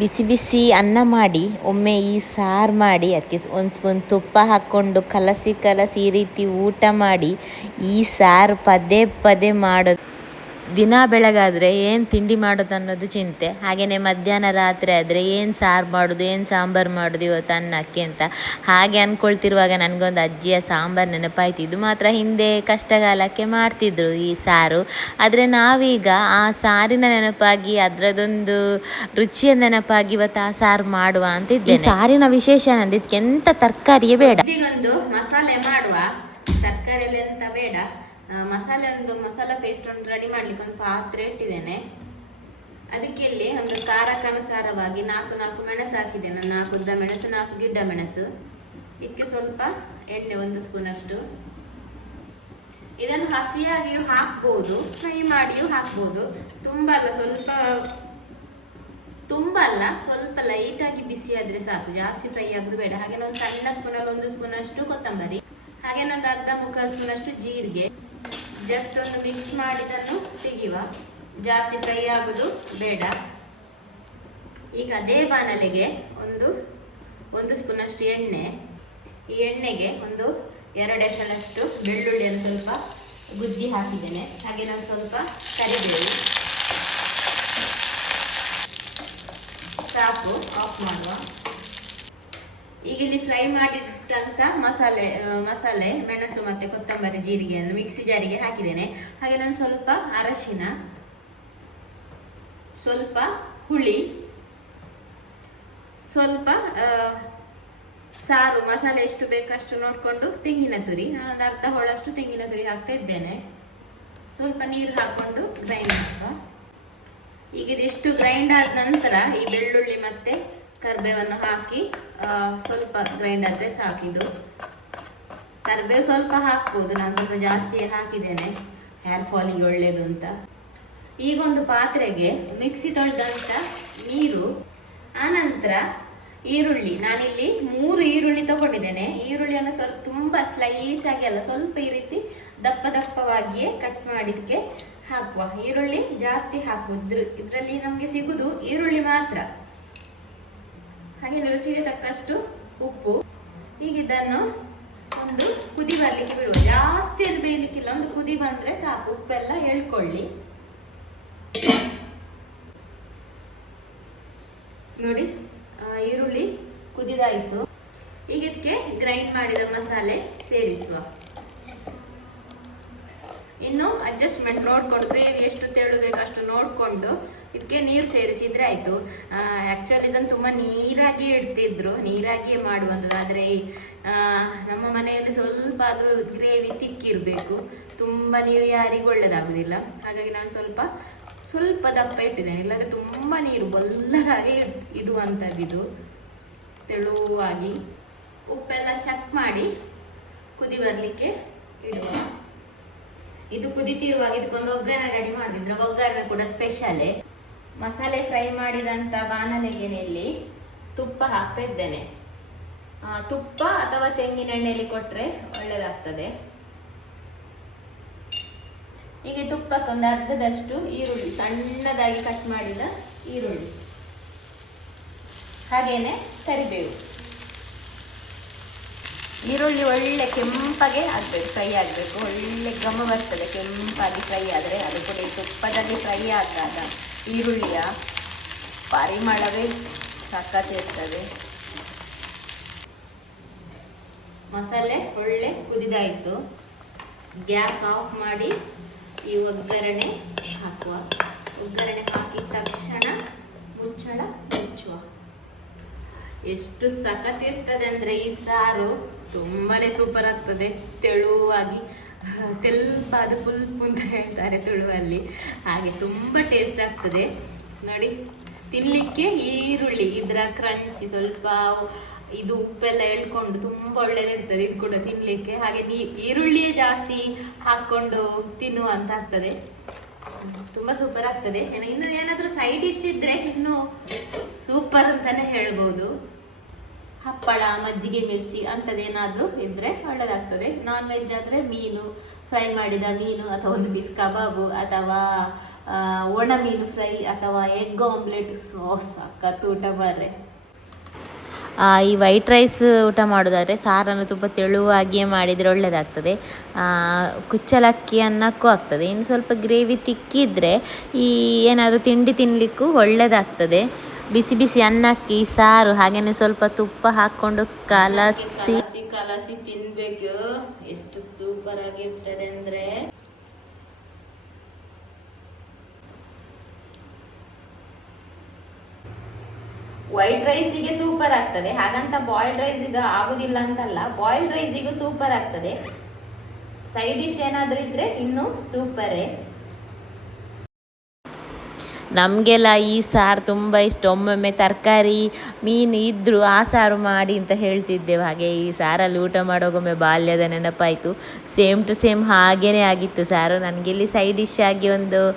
ಬಿಸಿ ಬಿಸಿ ಅನ್ನ ಮಾಡಿ, ಒಮ್ಮೆ ಈ ಸಾರು ಮಾಡಿ ಅದಕ್ಕೆ ಒಂದು ಸ್ಪೂನ್ ತುಪ್ಪ ಹಾಕ್ಕೊಂಡು ಕಲಸಿ ಕಲಸಿ ಈ ರೀತಿ ಊಟ ಮಾಡಿ ಈ ಸಾರು ಪದೇ ಪದೇ ಮಾಡೋದು. ದಿನ ಬೆಳಗಾದರೆ ಏನು ತಿಂಡಿ ಮಾಡೋದು ಅನ್ನೋದು ಚಿಂತೆ. ಹಾಗೆಯೇ ಮಧ್ಯಾಹ್ನ ರಾತ್ರಿ ಆದರೆ ಏನು ಸಾರು ಮಾಡೋದು ಏನು ಸಾಂಬಾರು ಮಾಡೋದು ಇವತ್ತು ಅನ್ನಕ್ಕೆ ಅಂತ. ಹಾಗೆ ಅಂದ್ಕೊಳ್ತಿರುವಾಗ ನನಗೊಂದು ಅಜ್ಜಿಯ ಸಾಂಬಾರು ನೆನಪಾಯ್ತು. ಇದು ಮಾತ್ರ ಹಿಂದೆ ಕಷ್ಟಕಾಲಕ್ಕೆ ಮಾಡ್ತಿದ್ರು ಈ ಸಾರು. ಆದರೆ ನಾವೀಗ ಆ ಸಾರಿನ ನೆನಪಾಗಿ ಅದರದೊಂದು ರುಚಿಯ ನೆನಪಾಗಿ ಇವತ್ತು ಆ ಸಾರು ಮಾಡುವ ಅಂತ ಇದ್ದೆ ಸಾರಿನ ವಿಶೇಷ ಎಂತ ತರಕಾರಿಯೇ ಬೇಡ. ಮಸಾಲೆ ಮಾಡುವ. ತರಕಾರಿ ಎಲ್ಲ ಎಂತ ಬೇಡ. ಮಸಾಲೆ ಒಂದು ಮಸಾಲ ಪೇಸ್ಟ್ ಒಂದು ರೆಡಿ ಮಾಡಲಿಕ್ಕೆ ಒಂದು ಪಾತ್ರೆ ಇಟ್ಟಿದ್ದೇನೆ. ಅದಕ್ಕೆ ಇಲ್ಲಿ ಒಂದು ಖಾರಕ್ಕನುಸಾರವಾಗಿ ನಾಲ್ಕು ನಾಲ್ಕು ಮೆಣಸು ಹಾಕಿದ್ದೇನೆ. ನಾಲ್ಕು ಉದ್ದ ಮೆಣಸು, ನಾಲ್ಕು ಗಿಡ್ಡ ಮೆಣಸು. ಇದಕ್ಕೆ ಸ್ವಲ್ಪ ಎಣ್ಣೆ ಒಂದು ಸ್ಪೂನ್ ಅಷ್ಟು. ಇದನ್ನು ಹಸಿಯಾಗಿಯೂ ಹಾಕ್ಬೋದು, ಫ್ರೈ ಮಾಡಿಯೂ ಹಾಕ್ಬೋದು. ತುಂಬ ಅಲ್ಲ, ಸ್ವಲ್ಪ, ತುಂಬ ಅಲ್ಲ, ಸ್ವಲ್ಪ ಲೈಟ್ ಆಗಿ ಬಿಸಿ ಆದ್ರೆ ಸಾಕು. ಜಾಸ್ತಿ ಫ್ರೈ ಆಗುದು ಬೇಡ. ಹಾಗೆ ಒಂದು ಸಣ್ಣ ಸ್ಪೂನಲ್ಲಿ ಒಂದು ಸ್ಪೂನ್ ಅಷ್ಟು ಕೊತ್ತಂಬರಿ. ಹಾಗೆ ಒಂದು ಅರ್ಧ ಮುಕ್ಕಾಲು ಸ್ಪೂನ್ ಅಷ್ಟು ಜೀರಿಗೆ. ಜಸ್ಟ್ ಒಂದು ಮಿಕ್ಸ್ ಮಾಡಿದನ್ನು ತೆಗೆಯುವ. ಜಾಸ್ತಿ ಫ್ರೈ ಆಗೋದು ಬೇಡ. ಈಗ ಅದೇ ಬಾಣಲೆಗೆ ಒಂದು ಒಂದು ಸ್ಪೂನಷ್ಟು ಎಣ್ಣೆ. ಈ ಎಣ್ಣೆಗೆ ಒಂದು ಎರಡು ಎಸಳಷ್ಟು ಬೆಳ್ಳುಳ್ಳಿಯನ್ನು ಸ್ವಲ್ಪ ಗುದ್ದಿ ಹಾಕಿದ್ದೇನೆ. ಹಾಗೆ ನಾವು ಸ್ವಲ್ಪ ಕರಿಬೇವು. ಸಾಕು ಆಫ್ ಮಾಡುವ. ಈಗ ಇಲ್ಲಿ ಫ್ರೈ ಮಾಡಿಟ್ಟಂತ ಮಸಾಲೆ ಮಸಾಲೆ, ಮೆಣಸು ಮತ್ತೆ ಕೊತ್ತಂಬರಿ ಜೀರಿಗೆಯನ್ನು ಮಿಕ್ಸಿ ಜಾರಿಗೆ ಹಾಕಿದ್ದೇನೆ. ಹಾಗೆ ನಾನು ಸ್ವಲ್ಪ ಅರಶಿನ, ಸ್ವಲ್ಪ ಹುಳಿ, ಸ್ವಲ್ಪ ಸಾರು, ಮಸಾಲೆ ಎಷ್ಟು ಬೇಕಷ್ಟು ನೋಡಿಕೊಂಡು ತೆಂಗಿನ ತುರಿ ನಾನು ಅರ್ಧ ಹೋಳಷ್ಟು ತೆಂಗಿನ ತುರಿ ಹಾಕ್ತಾ ಇದ್ದೇನೆ. ಸ್ವಲ್ಪ ನೀರು ಹಾಕೊಂಡು ಗ್ರೈಂಡ್ ಮಾಡುವ ಈಗ ಇದಿಷ್ಟು ಗ್ರೈಂಡ್ ಆದ ನಂತರ ಈ ಬೆಳ್ಳುಳ್ಳಿ ಮತ್ತೆ ಕರ್ಬೇವನ್ನು ಹಾಕಿ ಸ್ವಲ್ಪ ಗ್ರೈಂಡ್ ಆದರೆ ಸಾಕಿದು ಕರ್ಬೇವು ಸ್ವಲ್ಪ ಹಾಕ್ಬೋದು, ನಾನು ಸ್ವಲ್ಪ ಜಾಸ್ತಿ ಹಾಕಿದ್ದೇನೆ. ಹೇರ್ ಫಾಲಿಗೆ ಒಳ್ಳೆಯದು ಅಂತ. ಈಗ ಒಂದು ಪಾತ್ರೆಗೆ ಮಿಕ್ಸಿ ತೊಳೆದಂಥ ನೀರು, ಆನಂತರ ಈರುಳ್ಳಿ. ನಾನಿಲ್ಲಿ ಮೂರು ಈರುಳ್ಳಿ ತಗೊಂಡಿದ್ದೇನೆ. ಈರುಳ್ಳಿಯನ್ನು ಸ್ವಲ್ಪ ತುಂಬ ಸ್ಲೈಸ್ ಆಗಿ ಅಲ್ಲ, ಸ್ವಲ್ಪ ಈ ರೀತಿ ದಪ್ಪ ದಪ್ಪವಾಗಿಯೇ ಕಟ್ ಮಾಡಿದಕ್ಕೆ ಹಾಕುವ. ಈರುಳ್ಳಿ ಜಾಸ್ತಿ ಹಾಕುವ. ಇದರಲ್ಲಿ ನಮಗೆ ಸಿಗುವುದು ಈರುಳ್ಳಿ ಮಾತ್ರ. ಹಾಗೆ ರುಚಿಗೆ ತಕ್ಕಷ್ಟು ಉಪ್ಪು. ಈಗ ಇದನ್ನು ಒಂದು ಕುದಿ ಬರ್ಲಿಕ್ಕೆ ಬಿಡುವ. ಜಾಸ್ತಿ ಅದು ಬೇಯಲಿಕ್ಕಿಲ್ಲ. ಒಂದು ಕುದಿ ಬಂದ್ರೆ ಸಾಕು. ಉಪ್ಪೆಲ್ಲ ಎಳ್ಕೊಳ್ಳಿ ನೋಡಿ ಈರುಳ್ಳಿ ಕುದಿದಾಯಿತು. ಈಗ ಇದಕ್ಕೆ ಗ್ರೈಂಡ್ ಮಾಡಿದ ಮಸಾಲೆ ಸೇರಿಸುವ. ಇನ್ನು ಅಡ್ಜಸ್ಟ್ಮೆಂಟ್ ನೋಡ್ಕೊಂಡು ಗ್ರೇವಿ ಎಷ್ಟು ತೆಳು ಬೇಕು ಅಷ್ಟು ನೋಡಿಕೊಂಡು ಇದಕ್ಕೆ ನೀರು ಸೇರಿಸಿದ್ರೆ ಆಯಿತು. ಆ್ಯಕ್ಚುಲಿ ಇದನ್ನು ತುಂಬ ನೀರಾಗಿ ಇಡ್ತಿದ್ರು. ನೀರಾಗಿಯೇ ಮಾಡುವಂಥದ್ದು. ಆದರೆ ನಮ್ಮ ಮನೆಯಲ್ಲಿ ಸ್ವಲ್ಪ ಆದರೂ ಗ್ರೇವಿ ತಿಕ್ಕಿರಬೇಕು. ತುಂಬ ನೀರು ಯಾರಿಗೂ ಒಳ್ಳೆಯದಾಗೋದಿಲ್ಲ ಹಾಗಾಗಿ ನಾನು ಸ್ವಲ್ಪ ಸ್ವಲ್ಪ ದಪ್ಪ ಇಟ್ಟಿದ್ದೇನೆ. ಇಲ್ಲಾಂದರೆ ತುಂಬ ನೀರು ಬಲ್ಲದಾಗಿ ಇಡ್- ಇಡುವಂಥದ್ದು ಇದು. ತೆಳುವಾಗಿ ಉಪ್ಪೆಲ್ಲ ಚೆಕ್ ಮಾಡಿ ಕುದಿ ಬರಲಿಕ್ಕೆ ಇಡುವ. ಇದು ಕುದಿತಿರುವಾಗ ಇದಕ್ಕೊಂದು ಒಗ್ಗರಣೆ ರೆಡಿ ಮಾಡಿದ್ರೆ ಒಗ್ಗರಣೆ ಕೂಡ ಸ್ಪೆಷಲೇ ಮಸಾಲೆ ಫ್ರೈ ಮಾಡಿದಂಥ ಬಾಣಲೆಗೆನೆಯಲ್ಲಿ ತುಪ್ಪ ಹಾಕ್ತಾ ಇದ್ದೇನೆ ತುಪ್ಪ ಅಥವಾ ತೆಂಗಿನ ಎಣ್ಣೆಯಲ್ಲಿ ಕೊಟ್ಟರೆ ಒಳ್ಳೆಯದಾಗ್ತದೆ ಹೀಗೆ ಈ ತುಪ್ಪಕ್ಕೆ ಒಂದು ಅರ್ಧದಷ್ಟು ಈರುಳ್ಳಿ, ಸಣ್ಣದಾಗಿ ಕಟ್ ಮಾಡಿದ ಈರುಳ್ಳಿ ಹಾಗೇನೆ ಕರಿಬೇವು. ಈರುಳ್ಳಿ ಒಳ್ಳೆ ಕೆಂಪಗೆ ಆಗಬೇಕು, ಫ್ರೈ ಆಗಬೇಕು. ಒಳ್ಳೆ ಘಮ ಬರ್ತದೆ, ಕೆಂಪಾಗಿ ಫ್ರೈ ಆದರೆ ಅದು ಕೂಡ ತುಪ್ಪದಲ್ಲಿ ಫ್ರೈ ಆದಾಗ. ಈರುಳ್ಳಿಯ ಪರಿಮಳವೇ ಸಕ್ಕತ್ತಿರ್ತದೆ ಮಸಾಲೆ ಒಳ್ಳೆ ಕುದಿದಾಯಿತು. ಗ್ಯಾಸ್ ಆಫ್ ಮಾಡಿ ಈ ಒಗ್ಗರಣೆ ಹಾಕುವ. ಒಗ್ಗರಣೆ ಹಾಕಿದ ತಕ್ಷಣ ಮುಚ್ಚಳ ಮುಚ್ಚುವ. ಎಷ್ಟು ಸಖತ್ ಇರ್ತದೆ ಅಂದ್ರೆ ಈ ಸಾರು ತುಂಬಾನೇ ಸೂಪರ್ ಆಗ್ತದೆ. ತೆಳುವಾಗಿ ತೆಲ್ಪಾದ ಪುಲ್ಪು ಅಂತ ಹೇಳ್ತಾರೆ ತುಳುವಲ್ಲಿ. ಹಾಗೆ ತುಂಬ ಟೇಸ್ಟ್ ಆಗ್ತದೆ. ನೋಡಿ ತಿನ್ನಲಿಕ್ಕೆ ಈರುಳ್ಳಿ, ಇದರ ಕ್ರಂಚಿ ಸ್ವಲ್ಪ ಇದು ಉಪ್ಪೆಲ್ಲ ಎಳ್ಕೊಂಡು ತುಂಬ ಒಳ್ಳೇದಿರ್ತದೆ ಇದು ಕೂಡ ತಿನ್ನಲಿಕ್ಕೆ ಹಾಗೆ ನೀ ಈರುಳ್ಳಿಯೇ ಜಾಸ್ತಿ ಹಾಕೊಂಡು ತಿನ್ನುವಂತ ಆಗ್ತದೆ. ತುಂಬ ಸೂಪರ್ ಆಗ್ತದೆ. ಇನ್ನು ಏನಾದ್ರೂ ಸೈಡ್ ಡಿಶ್ ಇದ್ರೆ ಇನ್ನು ಸೂಪರ್ ಅಂತಾನೆ ಹೇಳ್ಬೋದು. ಹಪ್ಪಳ, ಮಜ್ಜಿಗೆ ಮಿರ್ಚಿ ಅಂಥದ್ದೇನಾದರೂ ಇದ್ದರೆ ಒಳ್ಳೆಯದಾಗ್ತದೆ ನಾನ್ ವೆಜ್ ಆದರೆ ಮೀನು, ಫ್ರೈ ಮಾಡಿದ ಮೀನು ಅಥವಾ ಒಂದು ಪೀಸ್ ಕಬಾಬು ಅಥವಾ ಒಣ ಮೀನು ಫ್ರೈ ಅಥವಾ ಎಗ್ ಆಮ್ಲೆಟ್ ಸಾಸ್ ಸಖತ್ ಊಟ ಮಾಡ್ರೆ. ಈ ವೈಟ್ ರೈಸ್ ಊಟ ಮಾಡೋದಾದರೆ ಸಾರನ್ನು ತುಂಬ ತೆಳುವಾಗಿಯೇ ಮಾಡಿದರೆ ಒಳ್ಳೆಯದಾಗ್ತದೆ ಕುಚ್ಚಲಕ್ಕಿ ಅನ್ನಕ್ಕೂ ಆಗ್ತದೆ. ಇನ್ನು ಸ್ವಲ್ಪ ಗ್ರೇವಿ ತಿಕ್ಕಿದ್ರೆ ಈ ಏನಾದರೂ ತಿಂಡಿ ತಿನ್ನಲಿಕ್ಕೂ ಒಳ್ಳೆಯದಾಗ್ತದೆ ಬಿಸಿ ಬಿಸಿ ಅನ್ನಕ್ಕಿ ಸಾರು, ಹಾಗೇನೆ ಸ್ವಲ್ಪ ತುಪ್ಪ ಹಾಕೊಂಡು ಕಲಸಿ. ಕಲಸಿ ತಿನ್ಬೇಕು. ಎಷ್ಟು ಸೂಪರ್ ಆಗಿರ್ತದೆ ಅಂದ್ರೆ. ವೈಟ್ ರೈಸಿಗೆ ಸೂಪರ್ ಆಗ್ತದೆ. ಹಾಗಂತ ಬಾಯ್ಲ್ಡ್ ರೈಸಿಗೆ ಆಗುದಿಲ್ಲ ಅಂತಲ್ಲ. ಬಾಯ್ಲ್ಡ್ ರೈಸಿಗೂ ಸೂಪರ್ ಆಗ್ತದೆ. ಸೈಡ್ ಡಿಶ್ ಏನಾದ್ರೂ ಇದ್ರೆ ಇನ್ನೂ ಸೂಪರೇ ನಮಗೆಲ್ಲ ಈ ಸಾರು ತುಂಬ ಇಷ್ಟ. ಒಮ್ಮೊಮ್ಮೆ ತರಕಾರಿ, ಮೀನು ಇದ್ದರೂ ಆ ಸಾರು ಮಾಡಿ ಅಂತ ಹೇಳ್ತಿದ್ದೆವು. ಹಾಗೆ ಈ ಸಾರಲ್ಲಿ ಊಟ ಮಾಡೋಗೊಮ್ಮೆ ಬಾಲ್ಯದ ನೆನಪಾಯಿತು. ಸೇಮ್ ಟು ಸೇಮ್ ಹಾಗೇ ಆಗಿತ್ತು ಸಾರು. ನನಗೆ ಇಲ್ಲಿ ಸೈಡ್ ಡಿಶ್ ಆಗಿ ಒಂದು